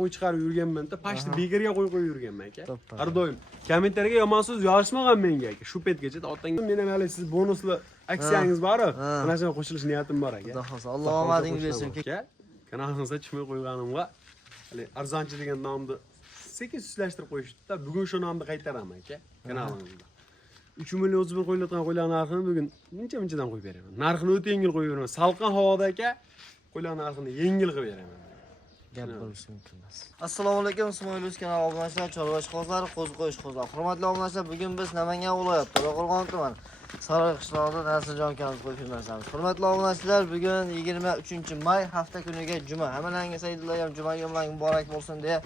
qo'y chiqarib yurganman-da, pashni begarga qo'y yurganman aka. Har doim kommentariyaga yomon so'z yozishmagan menga aka. Shu petgacha otang men ham hali siz bonusli aksiyangiz bor-ku. Mana shunga qo'shilish niyatim bor aka. Xudo xohlasa, Alloh omadingizni bersin aka. Kanalingizga chiqmay qo'yganimga hali arzonchi degan nomni sekin sustlashtirib qo'yishdi-da. Bugun shu nomni qaytaraman aka kanalingizda. 3 million 31 qo'yilayotgan qo'ylar narxini bugun muncha-munchadan qo'yib beraman. Narxini o'ta yengil qo'yib beraman. Salqin havoda aka qo'ylar narxini yengil qilib beraman. Gap bo'lishi mumkin emas. Assalomu alaykum, Ismoilov kanal obunachilar, chorva ishqozlari, qo'zi qo'yish qozlari. Hurmatli obunachilar, bugun biz Namangan viloyati To'raqo'rg'on tumani Saroy qishlog'ida Nasirjon kanal qo'yib ko'rsatamiz. Hurmatli obunachilar, bugun 23-may hafta kuniga juma. Hammalarga Saidulloh ham jumaga muborak bo'lsin deya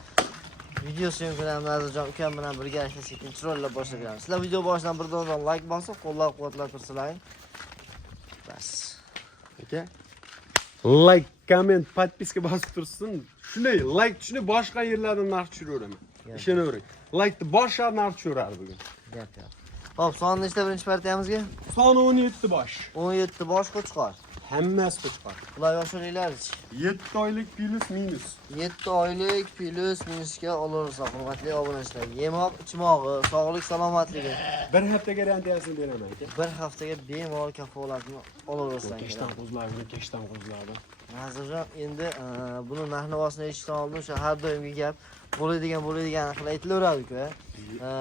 video syomkani Nasirjon ukam bilan birgalikda sekin chiroylab boshlab beramiz. Sizlar video boshidan bir dondan like bosib, qo'llab-quvvatlab tursalar. Bas. Aka. Like, comment, podpiska bosib tursin. Shunday like tushni boshqa yerlardan narx tushiraman. Ishonavering. Like ni boshqa narx tushiradi bugun. Gap yo'q. Xo'p, sonni nechta birinchi partiyamizga? Soni 17 bosh. 17 bosh qo'chqor. Hammasi qo'chqor. Ular yoshlilarchi? 7 oylik plus minus. 7 oylik plus minusga olursa, hurmatli obunachilar. Yemoq, ichmog'i, sog'lik, salomatligi. Bir hafta garantiyasini beraman aka. Bir haftaga bemalol kafolatni olaversan. Kechdan qo'zladi. Nazirjon endi buni narx-navosini eshitgan oldin o'sha har doimgi gap bo'ladigan qilib aytilaveradi-ku.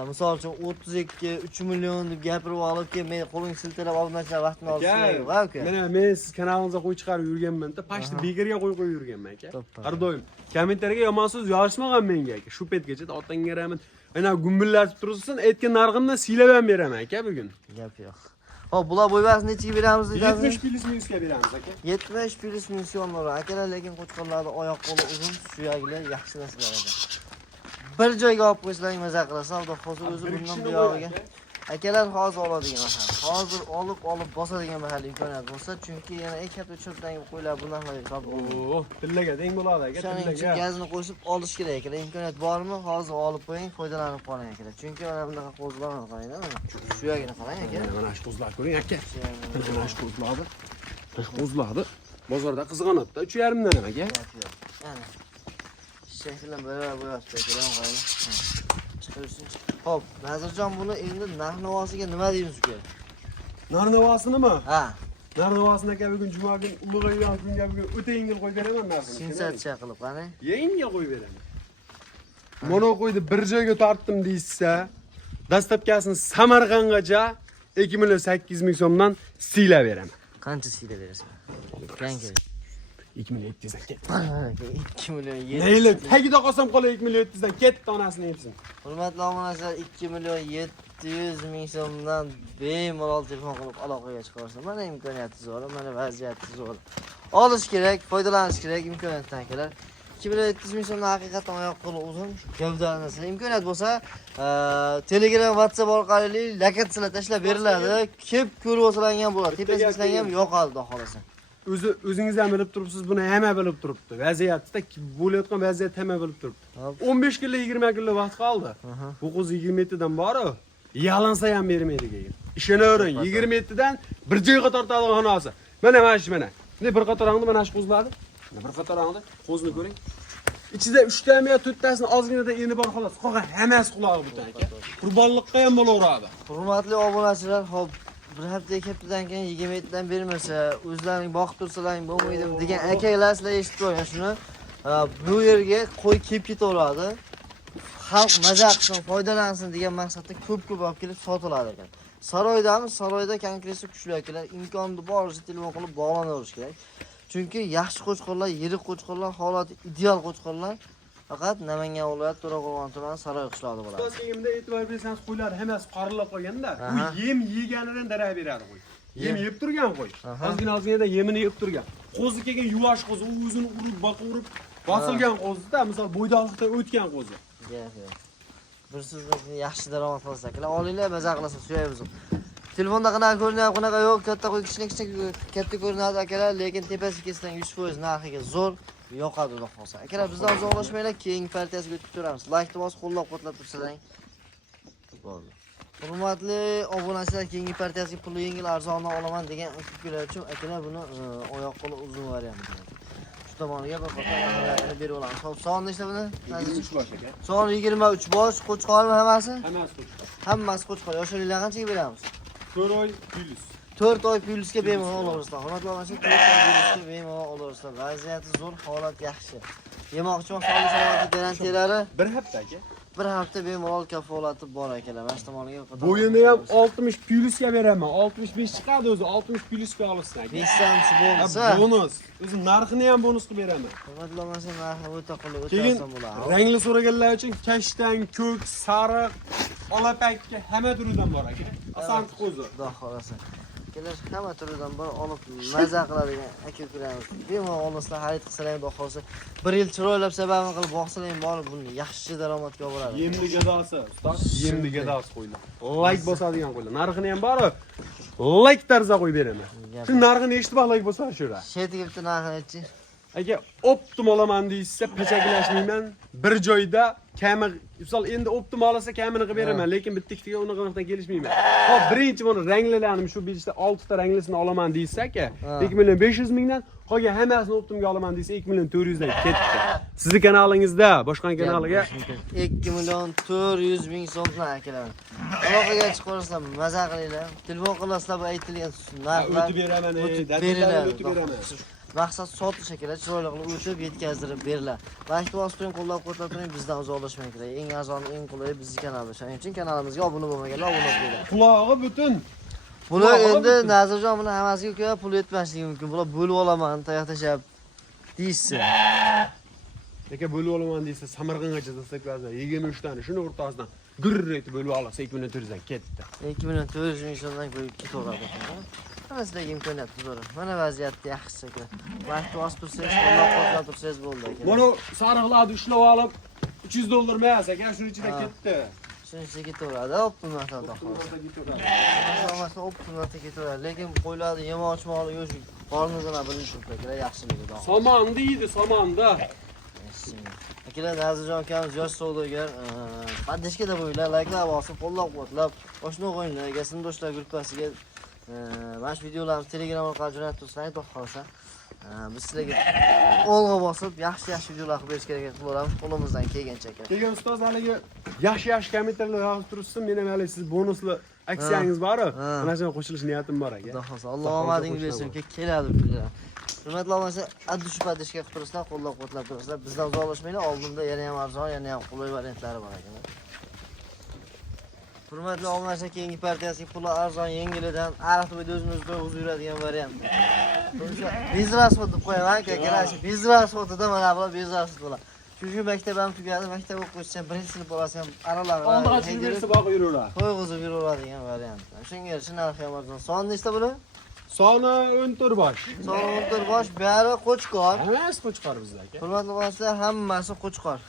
Misol uchun 32, 3 million deb gapirib olib, men qo'ling siltalab obunachilar vaqtini olishmaydi, va-ku. Mana men siz kanalingizga qo'y chiqarib yurganman-da, pashni begarga qo'y yurganman aka. Har doim kommentariyaga yomon so'z yozishmagan menga aka. Shu petgacha otangga rahmat. Mana gumbillatib tursin, aytgan narximni siylab ham beraman aka bugun. Gap yo'q. Xo'p, bular bo'yvasi nechiga beramiz deysiz? 70 plus minusga beramiz aka. 70 plus minus yo'nlar. Akalar, lekin qo'chqorlarning oyoq qo'li uzun, suyaklar yaxshi narsalar edi. Bir joyga olib qo'ysalaring maza qilasiz, xudo xohlasa o'zi bundan buyog'iga. Akalar hozir oladigan mahal. Hozir olib bosadigan mahal imkoniyat bo'lsa, chunki yana katta cho'pdagi qo'ylar bundan sotib oladi. Tillaga teng bo'ladi aka, tillaga. Gazni qo'shib olish kerak akalar. Imkoniyat bormi? Hozir olib qo'ying, foydalanib qoling akalar. Chunki mana bunaqa qo'zlarni qaranglar, mana. Suyagini qarang aka. Mana shu qo'zlar ko'ring aka. Mana shu qo'zlarni. Qo'zlarni bozorda qizg'anadi-da, 3,5 dan aka. Mana. Shaklan bo'yab qo'ygan qarang. Chiqarsin. Xo'p, Nazirjon buni endi narx-navosiga nima deymiz uka? Narx-navosinimi? Ha. Narx-navosini aka bugun juma kun ulug'aygan kunga bugun o'ta yengil qo'yib beraman narxini. Sensatsiya qilib qani? Yengil qo'yib beraman. Mana qo'ydi bir joyga tortdim deysiz-a, dastlabkasini Samarqandgacha 2 million 800 ming so'mdan siylab beraman. Qancha siylab berasiz? Qancha? 2 million 700 dan ketdi. 2 million 700. Neyli tagida qolsam qolay 2 million 700 dan ketdi onasini yepsin. Hurmatli obunachilar, 2 million 700 ming so'mdan bemalol telefon qilib aloqaga chiqarsa, mana imkoniyati zo'r, mana vaziyati zo'r. Olish kerak, foydalanish kerak imkoniyatdan akalar. 2 million 700 ming so'mdan haqiqatan oyoq qo'li uzun, gavdalanasa, imkoniyat bo'lsa, Telegram, WhatsApp orqali lakatsiyalar tashlab beriladi. Kelib ko'rib olsalaring bo'ladi. Tepasidan ham yoqadi, xudo xolasa. O'zingiz ham bilib turibsiz, buni hamma bilib turibdi. Vaziyatda bo'layotgan vaziyat hamma bilib turibdi. 15 kunlik 20 kunlik vaqt qoldi. Bu qo'z 27 dan bor-ku. Yalansa ham bermaydi keyin. Ishonavering, 27 dan bir joyga tortadigan xonasi. Mana shu mana. Ne bir qatorangda mana shu qo'zladi. Mana bir qatorangda qo'zni ko'ring. Ichida 3 tami yo 4 tasini ozginada endi bor xolos. Qolgan hammasi qulog'i bitta aka. Qurbonlikqa ham bo'laveradi. Hurmatli obunachilar, xo'p, bir hafta ikki haftadan keyin 27 dan bermasa, o'zlaring boqib tursalaring bo'lmaydimi degan akalar sizlar eshitib qo'ying shuni. Bu yerga qo'y kelib ketaveradi. Xalq maza qilsin, foydalansin degan maqsadda ko'p olib kelib sotiladi ekan. Saroydamiz, Saroyda konkretli kuchli akalar imkonni boricha telefon qilib bog'lanaverish kerak. Chunki yaxshi qo'chqorlar, yirik qo'chqorlar, holati ideal qo'chqorlar faqat Namangan viloyati To'raqo'rg'on tumani Saroy qishlog'ida bo'ladi. Toshkentda e'tibor bersangiz qo'ylar hammasi qorilib qolganda, bu yem yeganidan darak beradi qo'y. Yem yeb turgan qo'y. Ozgina yemini yeb turgan. Qo'zi kelgan yuvosh qo'zi, u o'zini urib, baqirib, bosilgan qo'zida, misol bo'ydoqlikdan o'tgan qo'zi. Bir sizni yaxshi daromad qilasiz akalar. Olinglar, maza qilasiz, suyaymiz. Telefonda qanaqa ko'rinyapti, qanaqa yo'q, katta qo'y kichkina katta ko'rinadi akalar, lekin tepasi kesidan 100% narxiga zo'r yoqadi xudo xohlasa. Akalar bizdan uzoqlashmanglar, keyingi partiyasiga o'tib ko'ramiz. Like bosib, qo'llab-quvvatlab tursalaring. Bo'ldi. Hurmatli obunachilar, keyingi partiyasiga pul yengil arzondan olaman degan fikrlar uchun akalar buni oyoq qo'li uzun variant. tomoniga bir qator ahamiyatini berib olamiz. Xo'p, soni nechta buni? 23 bosh aka. Soni 23 bosh, qo'chqormi hammasi? Hammasi qo'shib. Hammasi qo'chqor. Yoshlarga qanchaga beramiz? 4 oy plus. 4 oy plyusga bemalol olaverasizlar. Hurmatli onalar, 4 oy plyusga bemalol olaverasizlar. Vaziyati zo'r, holat yaxshi. Yemoqchi va sog'lik salomatlik garantiyalari Bir hafta aka. bir hafta bemalol kafolati bor akalar. Mana shu tomoniga qator. Bo'yini ham 60 plyusga beraman. 65 chiqadi o'zi, 60 plyusga olsin aka. 5 bo'lsa, Bonus. O'zi narxini ham bonus qilib beraman. hurmatli onalar, narxi o'ta qulay, o'ta Keyin arzon bo'ladi. rangli so'raganlar uchun kashtan, ko'k, sariq, olapakka hamma turidan bor aka. Asanti qo'zi. Xudo xolasa. Kelar hamma turidan bor olib maza qiladigan aka-ukalarimiz. Bemalol olmaslar, xarid qilsalar, xudo xolasa 1 yil chiroylab sababini qilib boqsalar bor, buni yaxshi daromadga bo'ladi. Yemli gadosi, ustoz. Yemli gadosi qo'ylar. Like bosadigan qo'ylar. Narxini ham bor. Like tarzda qo'yib beraman. Shu narxini eshitib like bosar shura. Shetiga bitta narxini aytchi. Aka, optim olaman deysa, pachaklashmayman. Bir joyda kami, misol endi optim olsa kamini qilib beraman, lekin bitta-ikkitaga uni qilib kelishmayman. Hop, birinchi buni ranglilarini shu beshta 6 ta ranglisini olaman deysa aka, 2.5 mingdan, qolgan hammasini optimga olaman deysa 2.400 dan ketdi. Sizning kanalingizda boshqa kanaliga 2.400.000 so'mdan akalar. Aloqaga chiqarsam maza qilinglar. Telefon qilasizlar, bu aytilgan narxlar o'tib beraman, beriladi. o'tib beraman. Maqsad sotish akalar, chiroyli qilib o'chib yetkazdirib beriladi. Vaqt bosib turing, qo'llab-quvvatlab turing, bizdan uzoqlashmang kerak. Eng arzon, eng qulay bizning kanalda. Shuning uchun kanalimizga obuna bo'lmaganlar obuna bo'ling. Qulog'i butun. Buni endi Nazirjon buni hammasiga uka pul yetmasligi mumkin. Bular bo'lib olaman, tayoqtashab deysiz. Aka bo'lib olaman deysa, Samarqandgacha dastaklarga 23 tani shuni o'rtasidan gurr etib bo'lib olsa 2.400 dan ketdi. 2.400.000 so'mdan qo'yib ketaveradi. Mana sizlarga imkoniyat zo'r. Mana vaziyatni yaxshi aka. Vaqt bosib tursangiz, qo'llab-quvvatlab tursangiz bo'ldi aka. Mana sariqlarni ushlab olib $300 emas aka, shuning ichida ketdi. Shuning ichiga ketaveradi, optimalda xolos. Hammasi optimalda ketaveradi, lekin qo'ylarni yemoq-chmoqli yo'q, qorningizdan bilib turibdi, yaxshiligi bor. Somon deydi, somonda. Akalar, Nazirjon akamiz yosh savdogar, podishkada bo'ylar, layklar bosib, qo'llab-quvvatlab, oshno qo'yinglarga, sindoshlar gruppasiga mana shu videolarni Telegram orqali jo'natib tursangiz, xudo xolasa, biz sizlarga olg'a bosib, yaxshi videolar qilib berishga harakat qilamiz, qo'limizdan kelgancha aka. Keyin ustoz haligi yaxshi kommentarlar yozib turibsiz, men ham hali siz bonusli aksiyangiz bor-ku, mana shunga qo'shilish niyatim bor aka. Xudo xolasa, Alloh omadingizni bersin, keladi pullar. Hurmatli onalar, addush podishka qilib turasizlar, qo'llab-quvvatlab turasizlar. Bizdan uzoqlashmanglar, oldinda yana ham arzon, yana ham qulay variantlari bor ekan. Hurmatli onalar, keyingi partiyasiga puli arzon, yengilidan ariqda o'zimiz to'yg'izib yuradigan variant. Biz rasvot deb qo'yaman akalar, biz rasvotida mana bular biz rasvot bular. Shu maktabim tugadi, maktab o'quvchisi birinchi sinf bolasi ham aralari. Oldinga tushib bersa boqib yuraveradi. To'yg'izib yuraveradigan variant. Shunga yarasha narxi ham arzon. Soni nechta bular? Soni 14 bosh. Soni 14 bosh, bari qo'chqor. Hammasi qo'chqor bizda aka. Hurmatli onalar, hammasi qo'chqor.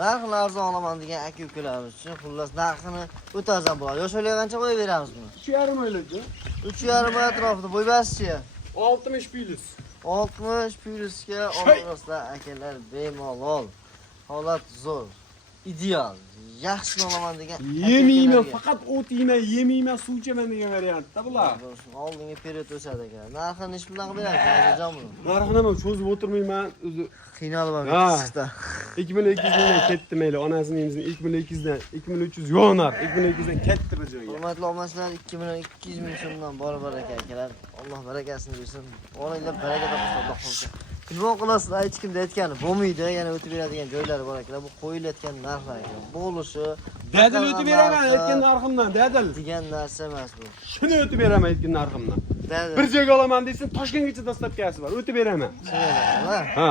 Narxini arzon olaman degan aka-ukalarimiz uchun xullas narxini o'ta arzon bo'ladi. Yoshlarga qancha qo'yib beramiz buni? 3.5 oylikda. 3.5 atrofida bo'y basichi. 60 plus. 60 plyusga olasizlar akalar, bemalol. Holat zo'r. Ideal. Yaxshi olaman degan Yemayman, faqat o't yeyman, yemayman, suv ichaman degan variantda bular. Oldinga period o'sadi aka. Narxini ish bilan qilib beramiz, jon buni. Narxini ham cho'zib o'tirmayman, o'zi Qiynalib chiqishda. 2200 mingdan ketdi mayli, onasining 2200 dan 2300 yo'nar, 2200 dan ketdi bir joyga. Hurmatli onalar, 2.200.000 so'mdan baraka akalar. Alloh barakasini bersin. Oilanglar baraka topsin, Alloh xolsa. Telefon qilasizlar, hech kimda aytgani bo'lmaydi, yana o'tib beradigan joylari bor akalar. Bu qo'yilayotgan narxlar ekan. Bo'lishi, Dadil o'tib beraman aytgan narximdan, dadil. degan narsa emas bu. Shuni o'tib beraman aytgan narximdan. Dadil. Bir joyga olaman desin, Toshkentgacha dastlabkasi bor, o'tib beraman. Ha.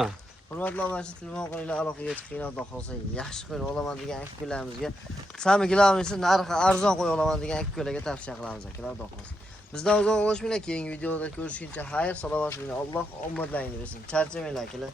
Hurmatli onalar, telefon qilinglar, aloqaga chiqinglar, xudo xolsa yaxshi qo'yib olaman degan aka-ukalarimizga, sami kilometrni narxi arzon qo'yib olaman degan aka-ukalarga tavsiya qilamiz akalar, xudo xolsa. Bizdan uzoqlashmanglar, keyingi videoda ko'rishguncha xayr, salomat bo'ling. Alloh omadlaringni bersin. Charchamanglar akalar.